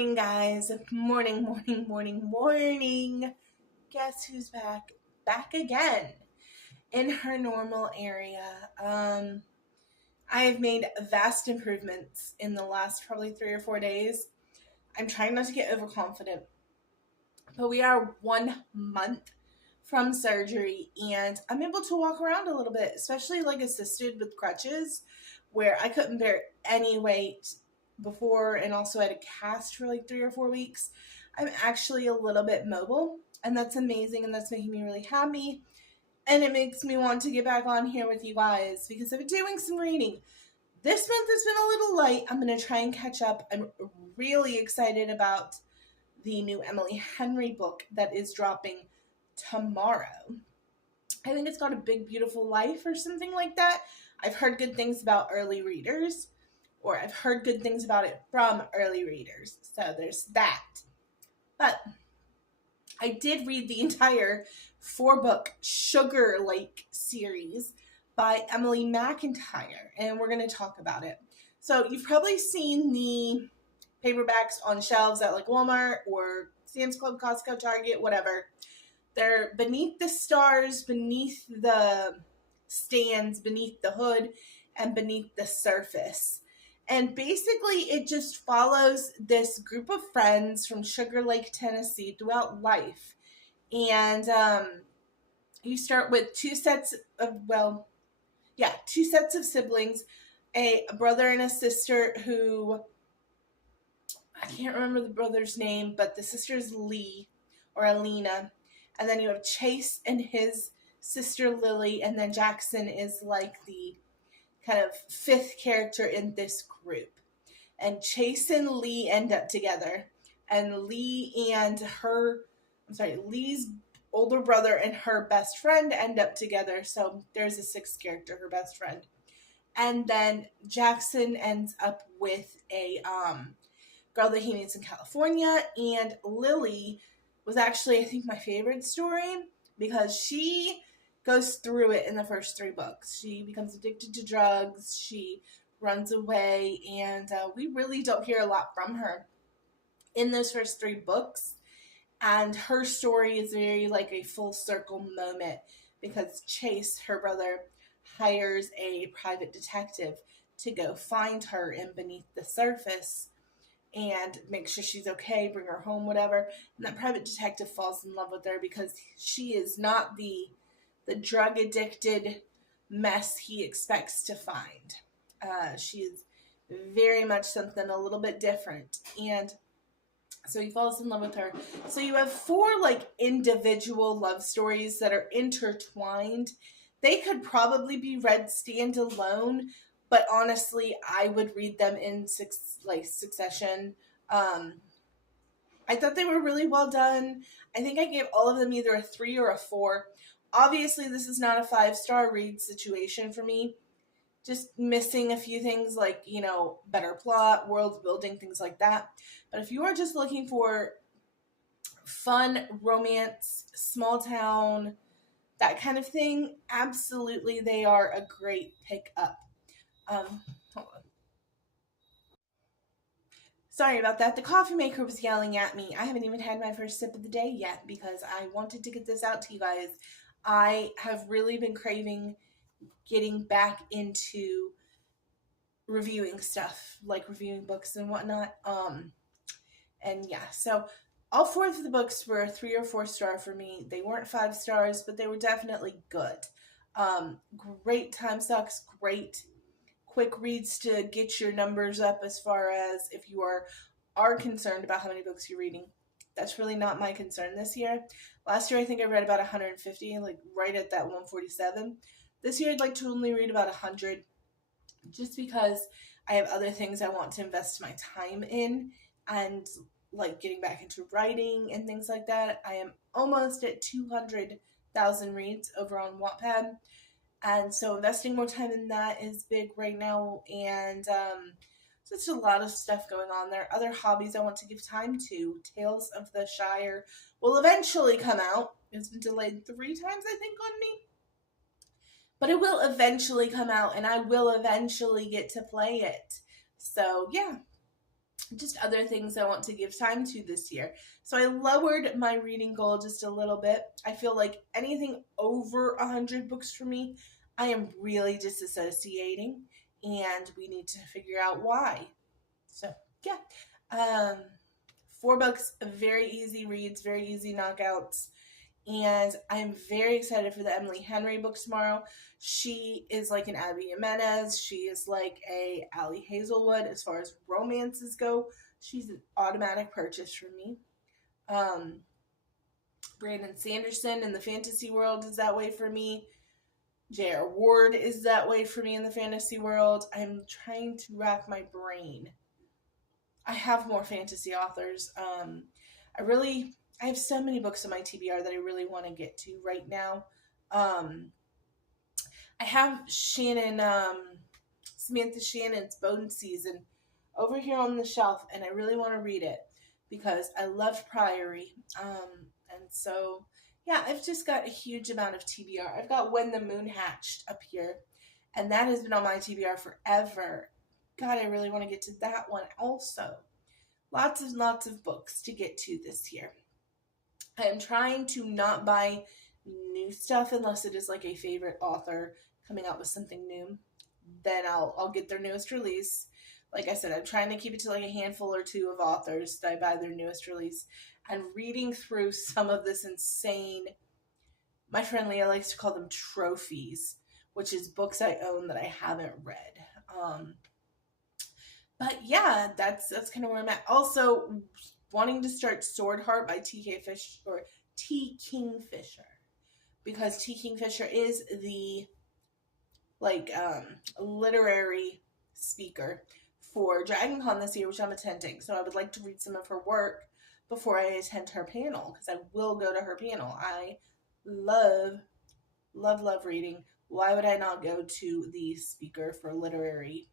morning, guys. Morning. Guess who's back? Back again in her normal area. I have made vast improvements in the last probably 3 or 4 days. I'm trying not to get overconfident, but we are 1 month from surgery and I'm able to walk around a little bit, especially like assisted with crutches where I couldn't bear any weight before and also had a cast for like 3 or 4 weeks. I'm actually a little bit mobile and that's amazing and that's making me really happy. And it makes me want to get back on here with you guys because I've been doing some reading. This month has been a little light. I'm going to try and catch up. I'm really excited about the new Emily Henry book that is dropping tomorrow. I think it's called A Big Beautiful Life or something like that. I've heard good things about early readers, or I've heard good things about it from early readers. So there's that. But I did read the entire 4-book Sugarlake series by Emily McIntire, and we're going to talk about it. So you've probably seen the paperbacks on shelves at like Walmart or Sam's Club, Costco, Target, whatever. They're beneath the stars, beneath the stands, beneath the hood, and beneath the surface. And basically, it just follows this group of friends from Sugarlake, Tennessee throughout life. And you start with two sets of siblings, a brother and a sister who, I can't remember the brother's name, but the sister's Lee or Alina. And then you have Chase and his sister Lily, and then Jackson is like the kind of fifth character in this group. And Chase and Lee end up together. And Lee's older brother and her best friend end up together. So there's a sixth character, her best friend. And then Jackson ends up with a girl that he meets in California. And Lily was actually, I think, my favorite story because she goes through it in the first 3 books. She becomes addicted to drugs. She runs away. And we really don't hear a lot from her in those first 3 books. And her story is very like a full circle moment because Chase, her brother, hires a private detective to go find her in beneath the surface and make sure she's okay, bring her home, whatever. And that private detective falls in love with her because she is not the drug-addicted mess he expects to find. She is very much something a little bit different. And so he falls in love with her. So you have 4 like individual love stories that are intertwined. They could probably be read standalone, but honestly, I would read them in succession. I thought they were really well done. I think I gave all of them either a 3 or a 4. Obviously, this is not a 5-star read situation for me. Just missing a few things like, better plot, world building, things like that. But if you are just looking for fun, romance, small town, that kind of thing, absolutely they are a great pick up. Hold on. Sorry about that. The coffee maker was yelling at me. I haven't even had my first sip of the day yet because I wanted to get this out to you guys. I have really been craving getting back into reviewing stuff, like reviewing books and whatnot. So all 4 of the books were 3 or 4 star for me. They weren't 5 stars, but they were definitely good. Great time sucks, great quick reads to get your numbers up as far as if you are concerned about how many books you're reading. That's really not my concern this year. Last year, I think I read about 150, like right at that 147. This year, I'd like to only read about 100 just because I have other things I want to invest my time in and like getting back into writing and things like that. I am almost at 200,000 reads over on Wattpad. And so investing more time in that is big right now. And so it's a lot of stuff going on there. Other hobbies I want to give time to. Tales of the Shire will eventually come out. It's been delayed 3 times, I think, on me. But it will eventually come out, and I will eventually get to play it. So, yeah. just other things I want to give time to this year. So I lowered my reading goal just a little bit. I feel like anything over 100 books for me, I am really disassociating, and we need to figure out why. So, yeah. Um, 4 books, very easy reads, very easy knockouts. And I'm very excited for the Emily Henry book tomorrow. She is like an Abby Jimenez. She is like a Allie Hazelwood as far as romances go. She's an automatic purchase for me. Um, Brandon Sanderson in the fantasy world is that way for me. J.R. Ward is that way for me in the fantasy world. I'm trying to rack my brain. I have more fantasy authors. I have so many books on my TBR that I really want to get to right now. I have Samantha Shannon's Bone Season over here on the shelf, and I really want to read it because I love Priory. And so, yeah, I've just got a huge amount of TBR. I've got When the Moon Hatched up here, and that has been on my TBR forever. God, I really want to get to that one also. Lots and lots of books to get to this year. I am trying to not buy new stuff unless it is like a favorite author coming out with something new. Then I'll get their newest release. Like I said, I'm trying to keep it to like a handful or two of authors that I buy their newest release. And reading through some of this insane, my friend Leah likes to call them trophies, which is books I own that I haven't read. But yeah, that's kind of where I'm at. Also, wanting to start Sword Heart by T. Kingfisher, because T. Kingfisher is the literary speaker for DragonCon this year, which I'm attending. So I would like to read some of her work before I attend her panel, because I will go to her panel. I love reading. Why would I not go to the speaker for literary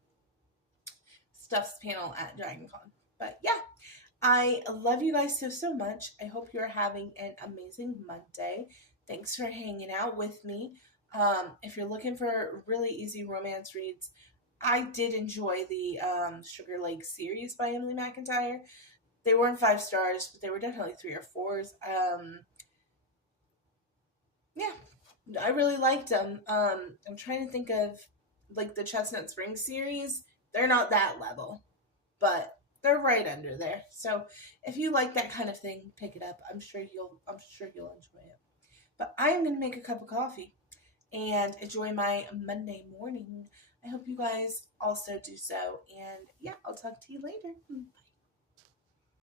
stuffs panel at DragonCon? But yeah, I love you guys so much. I hope you're having an amazing Monday. Thanks for hanging out with me. If you're looking for really easy romance reads, I did enjoy the Sugarlake series by Emily McIntire. They weren't 5 stars, but they were definitely 3 or 4s. Yeah, I really liked them. I'm trying to think of like the Chestnut Springs series. They're not that level, but they're right under there. So if you like that kind of thing, pick it up. I'm sure you'll enjoy it. But I'm gonna make a cup of coffee and enjoy my Monday morning. I hope you guys also do so. And yeah, I'll talk to you later. Bye.